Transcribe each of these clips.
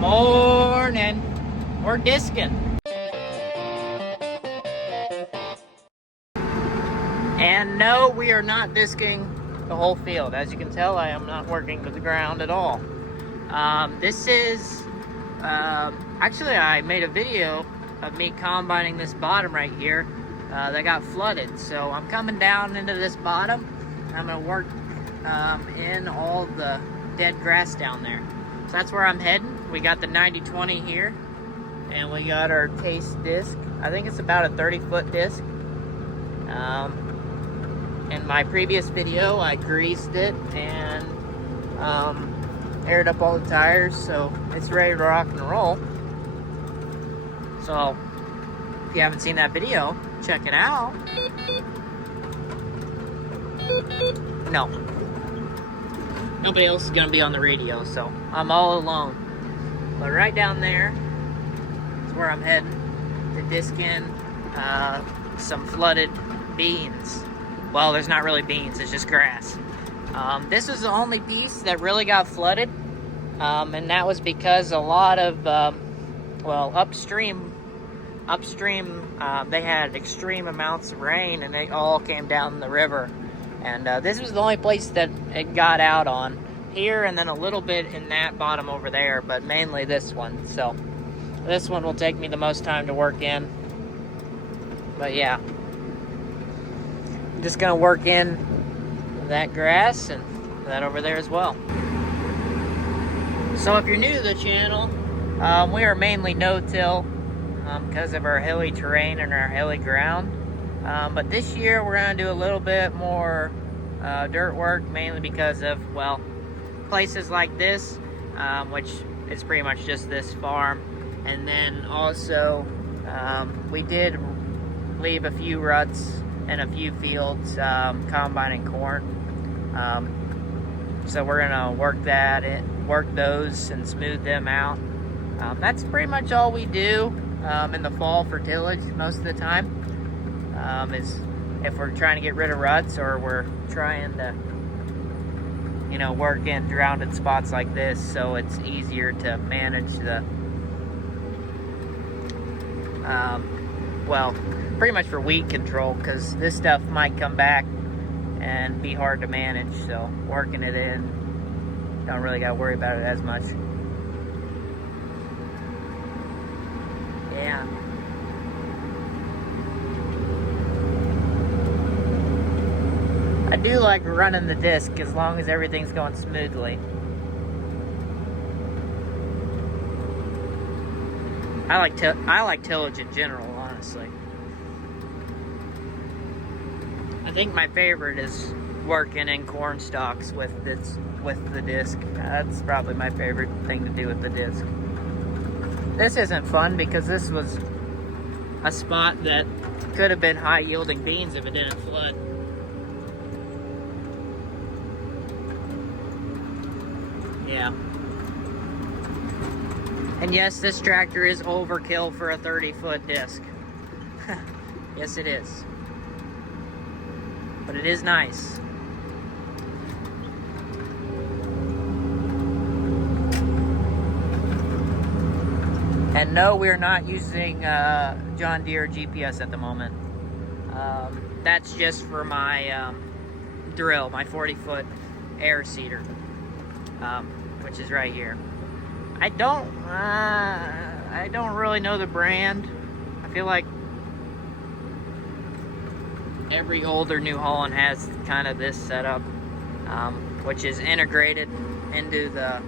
Morning. We're disking. And no, we are not disking the whole field. As you can tell, I am not working with the ground at all. This is, actually I made a video of me combining this bottom right here that got flooded. So I'm coming down into this bottom, and I'm gonna work in all the dead grass down there. So that's where I'm heading. We got the 90-20 here, and we got our case disc. I think it's about a 30-foot disc. In my previous video, I greased it and aired up all the tires, so it's ready to rock and roll. So if you haven't seen that video, check it out. No, nobody else is gonna be on the radio, so I'm all alone. But right down there is where I'm heading to disc in some flooded beans. Well, there's not really beans, it's just grass. This was the only piece that really got flooded, and that was because a lot of, well, upstream, they had extreme amounts of rain, and they all came down the river. And this was the only place that it got out on. Here, and then a little bit in that bottom over there, but mainly this one. So this one will take me the most time to work in. But yeah, I'm just gonna work in that grass and that over there as well. So if you're new to the channel, we are mainly no-till because of our hilly terrain and our hilly ground. But this year we're gonna do a little bit more dirt work, mainly because of, well, places like this, which is pretty much just this farm. And then also we did leave a few ruts in a few fields combining corn, so we're gonna work those and smooth them out. That's pretty much all we do in the fall for tillage most of the time, is if we're trying to get rid of ruts, or we're trying to, you know, work in drowned spots like this, so it's easier to manage the well, pretty much for weed control, because this stuff might come back and be hard to manage. So working it in, don't really gotta worry about it as much. Yeah. I do like running the disc as long as everything's going smoothly. I like tillage in general, honestly. I think my favorite is working in corn stalks with the disc. That's probably my favorite thing to do with the disc. This isn't fun because this was a spot that could have been high yielding beans if it didn't flood. Yeah. And yes, this tractor is overkill for a 30-foot disc. Yes, it is. But it is nice. And no, we're not using John Deere GPS at the moment. That's just for my drill, my 40-foot air seeder, which is right here. I don't really know the brand. I feel like every older New Holland has kind of this setup, which is integrated into the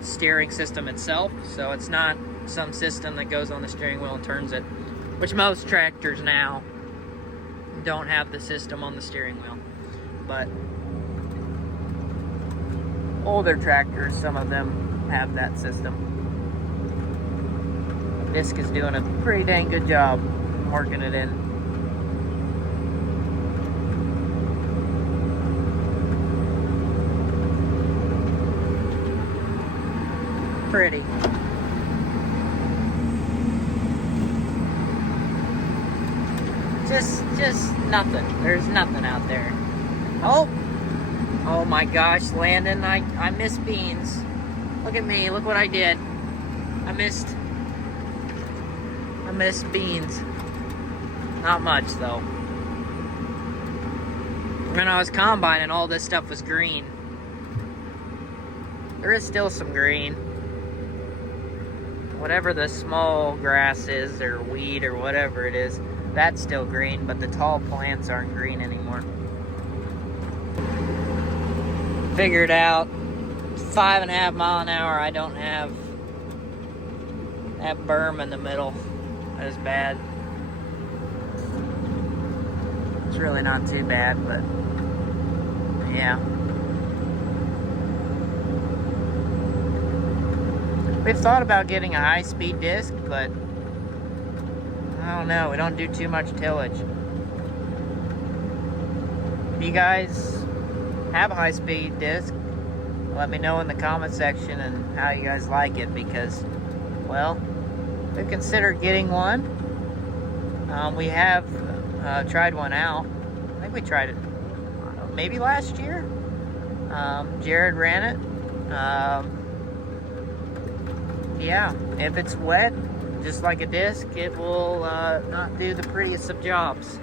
steering system itself. So it's not some system that goes on the steering wheel and turns it, which most tractors now don't have the system on the steering wheel. But older tractors, some of them have that system. Disc is doing a pretty dang good job working it in. Pretty. Just nothing. There's nothing out there. Oh my gosh, Landon, I miss beans. Look at me, look what I did. I missed beans. Not much though. When I was combining, all this stuff was green. There is still some green. Whatever the small grass is, or weed, or whatever it is, that's still green, but the tall plants aren't green anymore. Figured out 5.5 mile an hour, I don't have that berm in the middle. That is bad. It's really not too bad, but yeah. We've thought about getting a high-speed disc, but I don't know. We don't do too much tillage. If you guys have a high-speed disc, let me know in the comment section and how you guys like it, because, well, we've considered getting one. We have tried one out. I think we tried it maybe last year. Jared ran it. Yeah, if it's wet, just like a disc, it will not do the prettiest of jobs.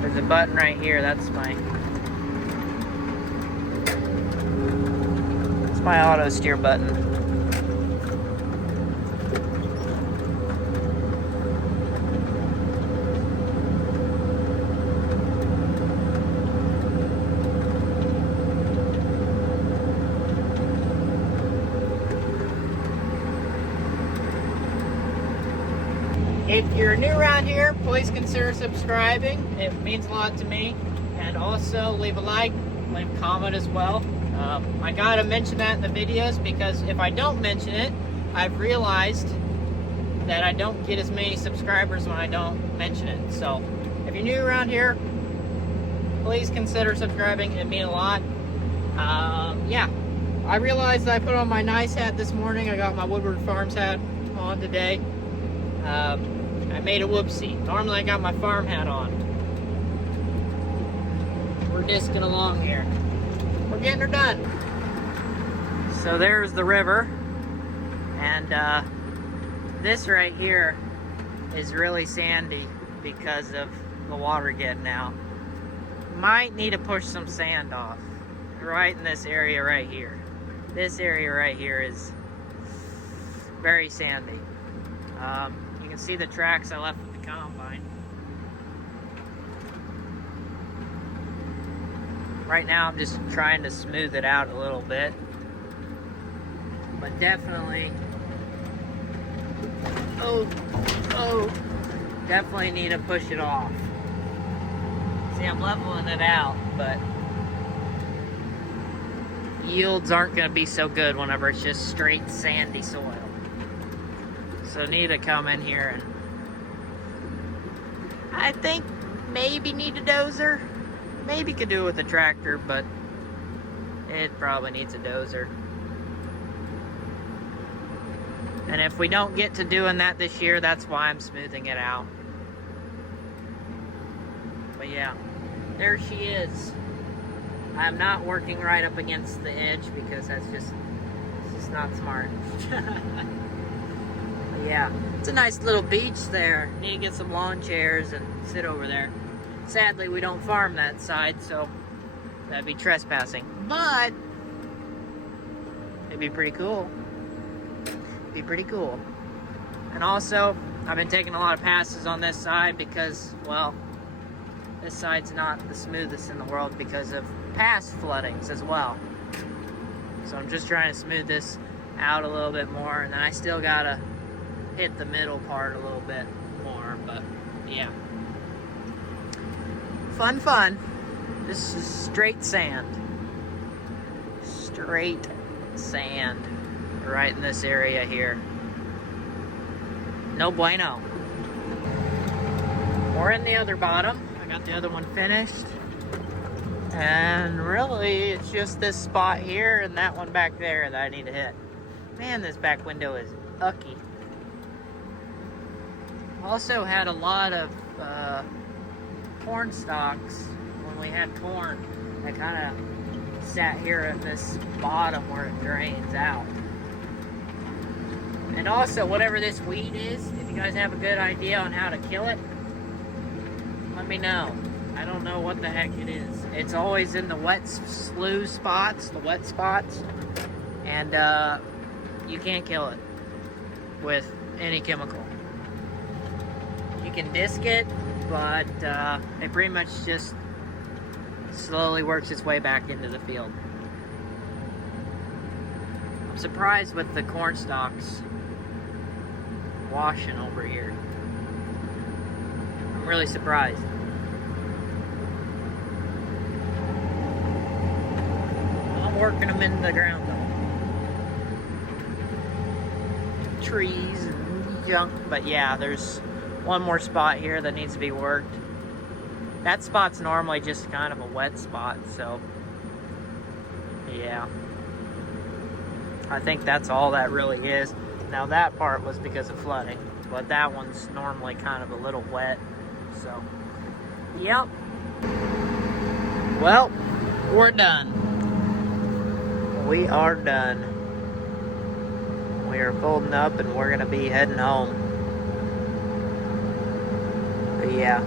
There's a button right here, that's my auto steer button. If you're new around here, please consider subscribing. It means a lot to me. And also leave a like, leave a comment as well. I gotta mention that in the videos, because if I don't mention it, I've realized that I don't get as many subscribers when I don't mention it. So if you're new around here, please consider subscribing. It'd mean a lot. Yeah, I realized I put on my nice hat this morning. I got my Woodward Farms hat on today. I made a whoopsie. Normally I got my farm hat on. We're disking along here. We're getting her done. So there's the river, and this right here is really sandy because of the water getting out. Might need to push some sand off right in this area right here. This area right here is very sandy. You can see the tracks I left with the combine. Right now I'm just trying to smooth it out a little bit, but definitely, definitely need to push it off. See, I'm leveling it out, but yields aren't going to be so good whenever it's just straight sandy soil. So need to come in here, and I think maybe need a dozer. Maybe could do it with a tractor, but it probably needs a dozer. And if we don't get to doing that this year, that's why I'm smoothing it out. But yeah, there she is. I'm not working right up against the edge because it's just not smart. But yeah, it's a nice little beach there. Need to get some lawn chairs and sit over there. Sadly, we don't farm that side, so that'd be trespassing. But it'd be pretty cool. It'd be pretty cool. And also, I've been taking a lot of passes on this side because, well, this side's not the smoothest in the world because of past floodings as well. So I'm just trying to smooth this out a little bit more, and then I still gotta hit the middle part a little bit more, but yeah. Fun. This is straight sand. Straight sand. Right in this area here. No bueno. We're in the other bottom. I got the other one finished. And really, it's just this spot here and that one back there that I need to hit. Man, this back window is ucky. Also had a lot of corn stalks when we had corn that kind of sat here at this bottom where it drains out. And also, whatever this weed is, if you guys have a good idea on how to kill it, let me know. I don't know what the heck it is. It's always in the wet slough spots, the wet spots, and you can't kill it with any chemical. You can disc it, but it pretty much just slowly works its way back into the field. I'm surprised with the corn stalks washing over here. I'm really surprised. I'm working them into the ground though. Trees and junk, but yeah, there's one more spot here that needs to be worked. That spot's normally just kind of a wet spot, so yeah. I think that's all that really is. Now that part was because of flooding, but that one's normally kind of a little wet, so yep. Well, we're done. We are done. We are folding up and we're gonna be heading home. But yeah.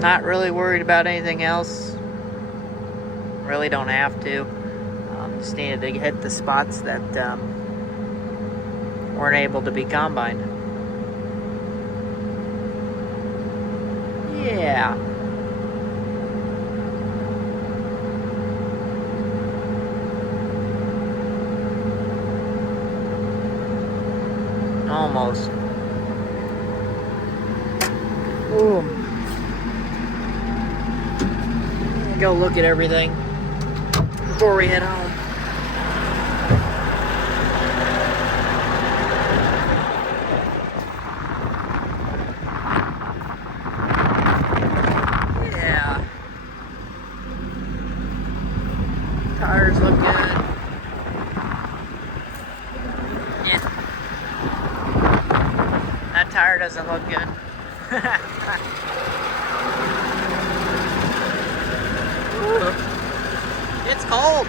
Not really worried about anything else. Really don't have to. Just needed to hit the spots that weren't able to be combined. Yeah. Almost. Ooh. Go look at everything before we head home. Yeah. Tires look good. Yeah. That tire doesn't look good. It's cold.